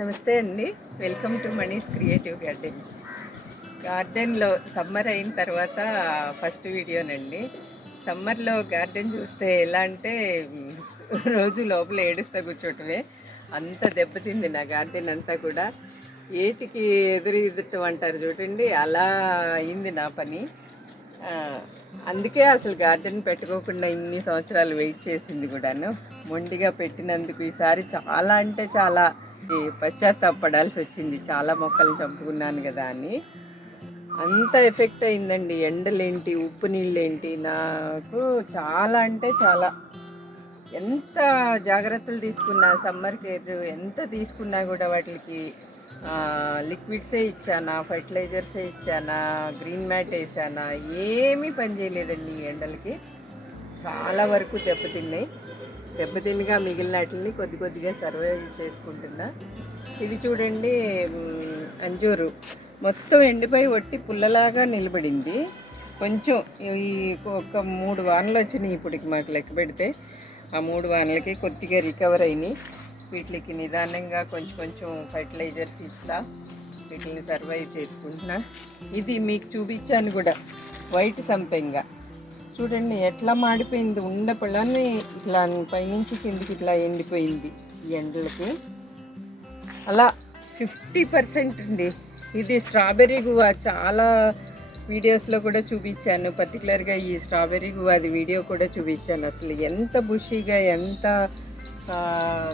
నమస్తే అండి. Welcome to Mani's creative garden గార్డెన్లో సమ్మర్ అయిన తర్వాత ఫస్ట్ వీడియోనండి సమ్మర్లో గార్డెన్ చూస్తే ఎలా అంటే రోజు లోపల ఏడుస్తా కూర్చోటమే. అంత దెబ్బతింది నా గార్డెన్ అంతా కూడా. ఏటికి ఎదురు ఎదుటం అంటారు చూడండి అలా అయింది నా పని. అందుకే అసలు గార్డెన్ పెట్టుకోకుండా ఇన్ని సంవత్సరాలు వెయిట్ చేసింది కూడాను. మొండిగా పెట్టినందుకు ఈసారి చాలా అంటే చాలా పశ్చాత్తాపడాల్సి వచ్చింది. చాలా మొక్కలు చంపుకున్నాను కదా అని. అంత ఎఫెక్ట్ అయిందండి. ఎండలేంటి ఉప్పు నీళ్ళేంటి నాకు చాలా అంటే చాలా. ఎంత జాగ్రత్తలు తీసుకున్నా సమ్మర్ కేర్ ఎంత తీసుకున్నా కూడా వాటికి లిక్విడ్సే ఇచ్చానా ఫర్టిలైజర్సే ఇచ్చానా గ్రీన్ మ్యాట్ వేసానా ఏమీ పని చేయలేదండి ఈ ఎండలకి. చాలా వరకు దెబ్బతిన్నాయి. దెబ్బతిన్నగా మిగిలిన వాటిని కొద్ది కొద్దిగా సర్వైవ్ చేసుకుంటున్నా. ఇది చూడండి అంజూరు. మొత్తం ఎండిపోయి ఒట్టి పుల్లలాగా నిలబడింది. కొంచెం ఈ ఒక మూడు వానలు వచ్చినాయి ఇప్పటికి మాకు లెక్క పెడితే. ఆ మూడు వానలకి కొద్దిగా రికవర్ అయినాయి. వీటికి నిదానంగా కొంచెం కొంచెం ఫర్టిలైజర్స్ ఇస్తా. వీటిని సర్వైవ్ చేసుకుంటున్నా. ఇది మీకు చూపించాను కూడా. వైట్ సంపెంగ. చూడండి ఎట్లా మాడిపోయింది ఉండ పొలాన్ని ఇట్లా పైనుంచి కిందికి ఇట్లా ఎండిపోయింది ఈ ఎండలకి. అలా ఫిఫ్టీ పర్సెంట్ అండి. ఇది స్ట్రాబెర్రీ గువా చాలా వీడియోస్లో కూడా చూపించాను. పర్టికులర్గా ఈ స్ట్రాబెర్రీ గువాది వీడియో కూడా చూపించాను. అసలు ఎంత బుషీగా ఎంత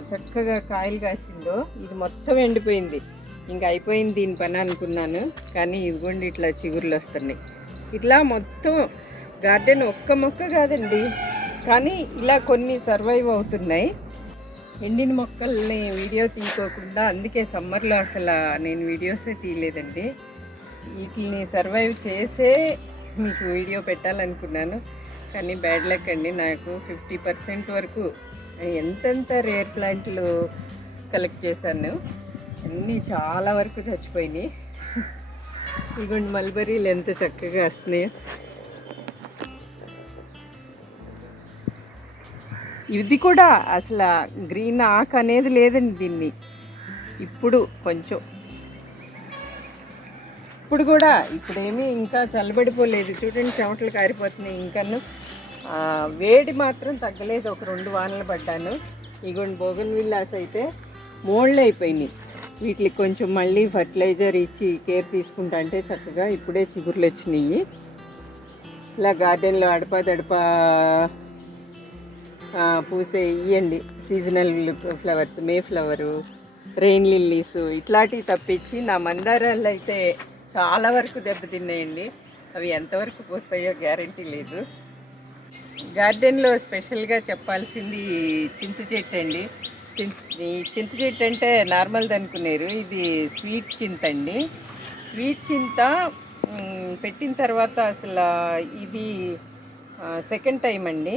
చక్కగా కాయలు కాసిందో ఇది మొత్తం ఎండిపోయింది. ఇంకా అయిపోయింది దీని పని అనుకున్నాను. కానీ ఇదిగోండి ఇట్లా చిగురులు వస్తున్నాయి. ఇట్లా మొత్తం గార్డెన్ ఒక్క మొక్క కాదండి. కానీ ఇలా కొన్ని సర్వైవ్ అవుతున్నాయి. ఎండిన మొక్కల్ని వీడియో తీసుకోకుండా అందుకే సమ్మర్లో అసలు నేను వీడియోసే తీయలేదండి. వీటిని సర్వైవ్ చేసే మీకు వీడియో పెట్టాలనుకున్నాను. కానీ బ్యాడ్ లక్ అండి. నాకు ఫిఫ్టీ పర్సెంట్ వరకు ఎంతెంత రేర్ ప్లాంట్లు కలెక్ట్ చేశాను. అన్నీ చాలా వరకు చచ్చిపోయినాయి. ఇదిగోండి మల్బరీలు ఎంత చక్కగా వస్తున్నాయో. ఇది కూడా అసలు గ్రీన్ ఆకు అనేది లేదండి దీన్ని. ఇప్పుడు కొంచెం. ఇప్పుడు కూడా ఇప్పుడేమీ ఇంకా చల్లబడిపోలేదు. చూడండి చెమటలు కారిపోతున్నాయి ఇంకను. వేడి మాత్రం తగ్గలేదు. ఒక రెండు వానలు పడ్డాను. ఇగోండి బోగన్ విల్లాస్ అయితే మోళ్ళు అయిపోయినాయి. వీటికి కొంచెం మళ్ళీ ఫర్టిలైజర్ ఇచ్చి కేర్ తీసుకుంటా అంటే చక్కగా ఇప్పుడే చిగుర్లు వచ్చినాయి ఇలా గార్డెన్లో అడపా ఆ, పూసే ఇవ్వండి seasonal flowers May flower rain lilies ఇట్లాంటివి తప్పించి నా మందారాలు అయితే చాలా వరకు దెబ్బతిన్నాయండి. అవి ఎంతవరకు పూస్తాయో గ్యారంటీ లేదు. గార్డెన్లో స్పెషల్గా చెప్పాల్సింది చింత చెట్టు అండి. చింత ఈ చింత చెట్టు అంటే నార్మల్ది అనుకున్నారు ఇది స్వీట్ చింత అండి. స్వీట్ చింత పెట్టిన తర్వాత అసలు ఇది సెకండ్ టైం అండి.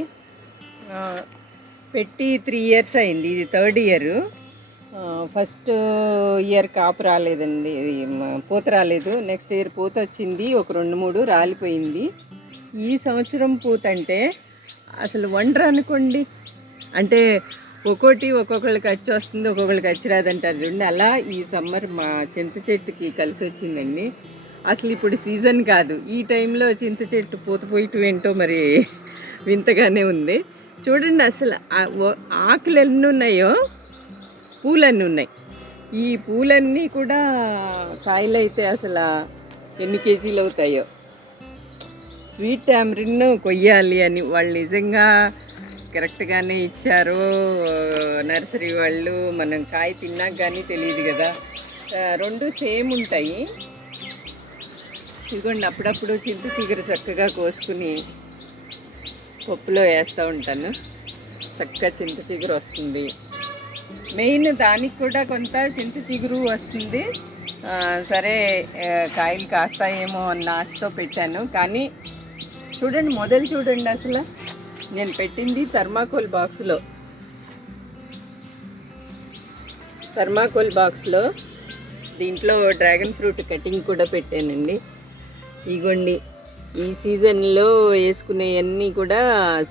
పెట్టి త్రీ ఇయర్స్ అయింది. ఇది థర్డ్ ఇయర్. ఫస్ట్ ఇయర్ కాపు రాలేదండి. పూత రాలేదు. నెక్స్ట్ ఇయర్ పూత వచ్చింది. ఒక రెండు మూడు రాలిపోయింది. ఈ సంవత్సరం పూత అంటే అసలు వండర్ అనుకోండి. అంటే ఒక్కోటి ఒక్కొక్కళ్ళకి వచ్చి వస్తుంది ఒక్కొక్కళ్ళకి వచ్చి రాదంటారు చూడండి. అలా ఈ సమ్మర్ మా చింత చెట్టుకి కలిసి వచ్చిందండి. అసలు ఇప్పుడు సీజన్ కాదు. ఈ టైంలో చింత చెట్టు పూత పోయటం ఏంటో మరి వింతగానే ఉంది. చూడండి అసలు ఆకులు ఎన్ని ఉన్నాయో పూలన్నీ ఉన్నాయి. ఈ పూలన్నీ కూడా కాయలు అయితే అసలు ఎన్ని కేజీలు అవుతాయో. స్వీట్ టామరిన్ కొయ్యాలి అని వాళ్ళు నిజంగా కరెక్ట్గానే ఇచ్చారు నర్సరీ వాళ్ళు మనం కాయ తిన్నాక కానీ తెలియదు కదా. రెండు సేమ్ ఉంటాయి. ఇదిగోండి అప్పుడప్పుడు చింత చిగురు చక్కగా కోసుకుని పప్పులో వేస్తూ ఉంటాను. చక్కగా చింత చిగురు వస్తుంది. మెయిన్ దానికి కూడా కొంత చింత చిగురు వస్తుంది. సరే కాయలు కాస్తాయేమో అన్న ఆశతో పెట్టాను. కానీ చూడండి మొదలు చూడండి అసలు. నేను పెట్టింది థర్మాకోల్ బాక్స్లో. థర్మాకోల్ బాక్స్లో దీంట్లో డ్రాగన్ ఫ్రూట్ కటింగ్ కూడా పెట్టానండి. ఇగోండి. ఈ సీజన్లో వేసుకునేవన్నీ కూడా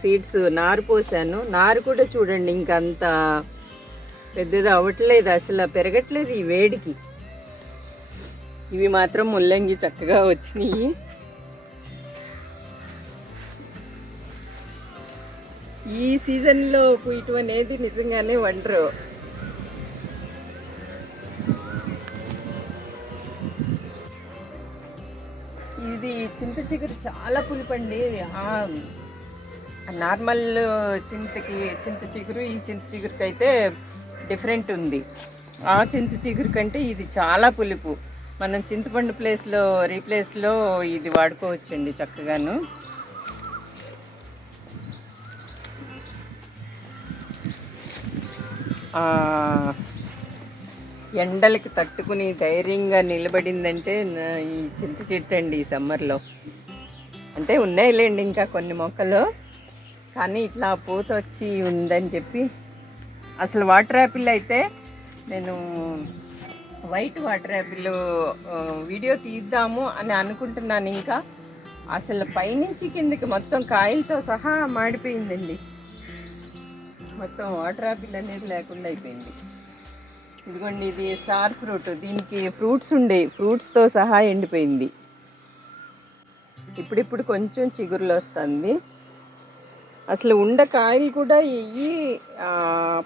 సీడ్స్ నారు పోసాను. నారు కూడా చూడండి ఇంకంత పెద్దది అవ్వట్లేదు అసలు పెరగట్లేదు ఈ వేడికి. ఇవి మాత్రం ముల్లంగి చక్కగా వచ్చినాయి. ఈ సీజన్లో కుయటం అనేది నిజంగానే వండరు. ఇది చింత చిగురు చాలా పులిపండి. నార్మల్ చింతకి చింత చిగురు ఈ చింత చిగురుకి అయితే డిఫరెంట్ ఉంది. ఆ చింత చిగురు కంటే ఇది చాలా పులుపు. మనం చింతపండు ప్లేస్లో రీప్లేస్లో ఇది వాడుకోవచ్చండి చక్కగాను. ఆ, ఎండలకి తట్టుకుని ధైర్యంగా నిలబడిందంటే ఈ చింత చెట్టు అండి ఈ సమ్మర్లో. అంటే ఉన్నాయిలేండి ఇంకా కొన్ని మొక్కలు. కానీ ఇట్లా పూత వచ్చి ఉందని చెప్పి అసలు వాటర్ యాపిల్ అయితే నేను వైట్ వాటర్ యాపిల్ వీడియో తీద్దాము అని అనుకుంటున్నాను ఇంకా. అసలు పైనుంచి కిందకి మొత్తం కాయలతో సహా మాడిపోయిందండి. మొత్తం వాటర్ యాపిల్ అనేది లేకుండా అయిపోయింది. ఇదిగోండి ఇది స్టార్ ఫ్రూట్. దీనికి ఫ్రూట్స్ ఉండే ఫ్రూట్స్తో సహా ఎండిపోయింది. ఇప్పుడిప్పుడు కొంచెం చిగురులు వస్తుంది. అసలు ఉండ కాయలు కూడా ఇవి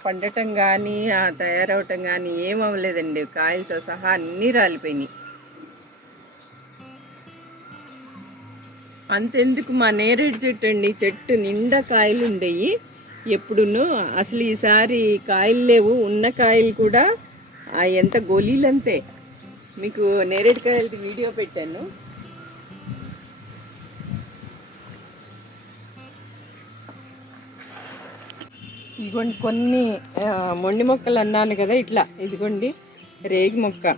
పండటం కానీ తయారవటం కానీ ఏం అవ్వలేదండి. కాయలతో సహా అన్నీ రాలిపోయినాయి. అంతెందుకు మా నేరేడు చెట్టు అండి. చెట్టు నిండా కాయలు ఉండేవి ఎప్పుడును అసలు ఈసారి కాయలు లేవు. ఉన్న కాయలు కూడా ఎంత గోళీలంతే మీకు నేరేడు కాయలది వీడియో పెట్టాను. ఇదిగోండి కొన్ని మొండి మొక్కలు అన్నాను కదా ఇట్లా. ఇదిగోండి రేగి మొక్క.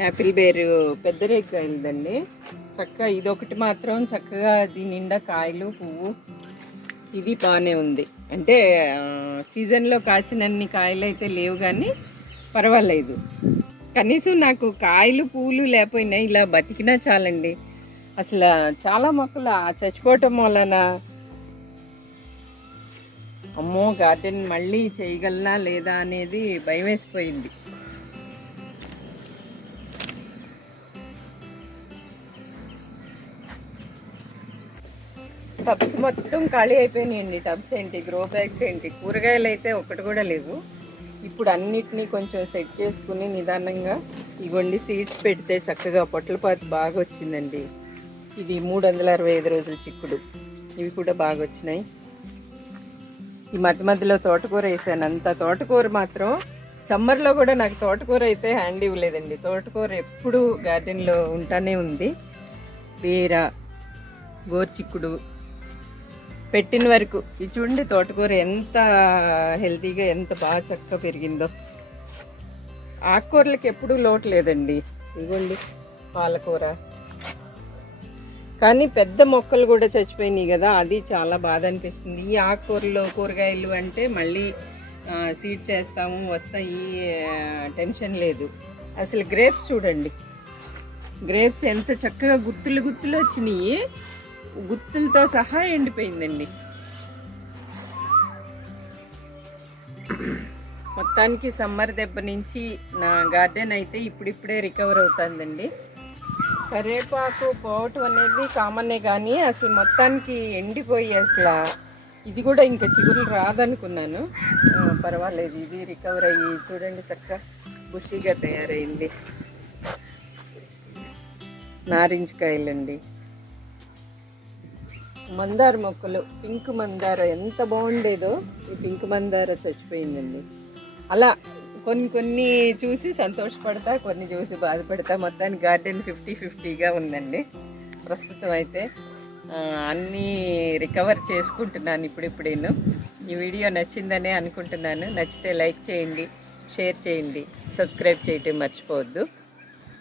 యాపిల్ బేరు పెద్ద రేగి కాయలదండి. చక్కగా ఇదొకటి మాత్రం చక్కగా దీని నిండా కాయలు పువ్వు. ఇది బాగానే ఉంది. అంటే సీజన్లో కాసినన్ని కాయలు అయితే లేవు కానీ పర్వాలేదు. కనీసం నాకు కాయలు పూలు లేకపోయినా ఇలా బతికినా చాలండి. అసలు చాలా మొక్కలు చచ్చిపోవటం వలన అమ్మో గార్డెన్ మళ్ళీ చేయగలనా లేదా అనేది భయం వేసిపోయింది టబ్స్ మొత్తం ఖాళీ అయిపోయినాయండి. టబ్స్ ఏంటి గ్రో బ్యాగ్స్ ఏంటి కూరగాయలు అయితే ఒకటి కూడా లేవు. ఇప్పుడు అన్నిటినీ కొంచెం సెట్ చేసుకుని నిదానంగా ఇవ్వండి సీడ్స్ పెడితే చక్కగా పొట్లపాతి బాగా వచ్చిందండి. ఇది మూడు వందల అరవై ఐదు రోజుల చిక్కుడు. ఇవి కూడా బాగా వచ్చినాయి. ఈ మధ్య మధ్యలో తోటకూర వేసాను. అంత తోటకూర మాత్రం సమ్మర్లో కూడా నాకు తోటకూర అయితే హ్యాండ్ ఇవ్వలేదండి. తోటకూర ఎప్పుడూ గార్డెన్లో ఉంటానే ఉంది. బీర గోర్చిక్కుడు పెట్టిన వరకు. ఇది చూడండి తోటకూర ఎంత హెల్తీగా ఎంత బాగా చక్కగా పెరిగిందో. ఆకుకూరలకి ఎప్పుడూ లోటు లేదండి. ఇదిగోండి పాలకూర. కానీ పెద్ద మొక్కలు కూడా చచ్చిపోయినాయి కదా అది చాలా బాధ అనిపిస్తుంది. ఈ ఆకుకూరలు కూరగాయలు అంటే మళ్ళీ సీడ్స్ వేస్తాము వస్తాయి టెన్షన్ లేదు. అసలు గ్రేప్స్ చూడండి. గ్రేప్స్ ఎంత చక్కగా గుత్తులు గుత్తులు వచ్చినాయి. గుత్తులతో సహా ఎండిపోయిందండి. మొత్తానికి సమ్మర్ దెబ్బ నుంచి నా గార్డెన్ అయితే ఇప్పుడిప్పుడే రికవర్ అవుతుందండి. కరివేపాకు పోవటం అనేది కామనే కానీ అసలు మొత్తానికి ఎండిపోయి అసలు ఇది కూడా ఇంకా చిగురు రాదనుకున్నాను. పర్వాలేదు ఇది రికవర్ అయ్యి చూడండి చక్కగా బుషిగా తయారైంది. నారింజ అండి మందార మొక్కలు పింక్ మందార ఎంత బాగుండేదో ఈ పింక్ మందార చచ్చిపోయిందండి. అలా కొన్ని కొన్ని చూసి సంతోషపడతా కొన్ని చూసి బాధపడతా. మొత్తానికి గార్డెన్ ఫిఫ్టీ ఫిఫ్టీగా ఉందండి. ప్రస్తుతం అయితే అన్నీ రికవర్ చేసుకుంటున్నాను ఇప్పుడిప్పుడేను. ఈ వీడియో నచ్చిందనే అనుకుంటున్నాను. నచ్చితే లైక్ చేయండి షేర్ చేయండి సబ్స్క్రైబ్ చేయటం మర్చిపోవద్దు.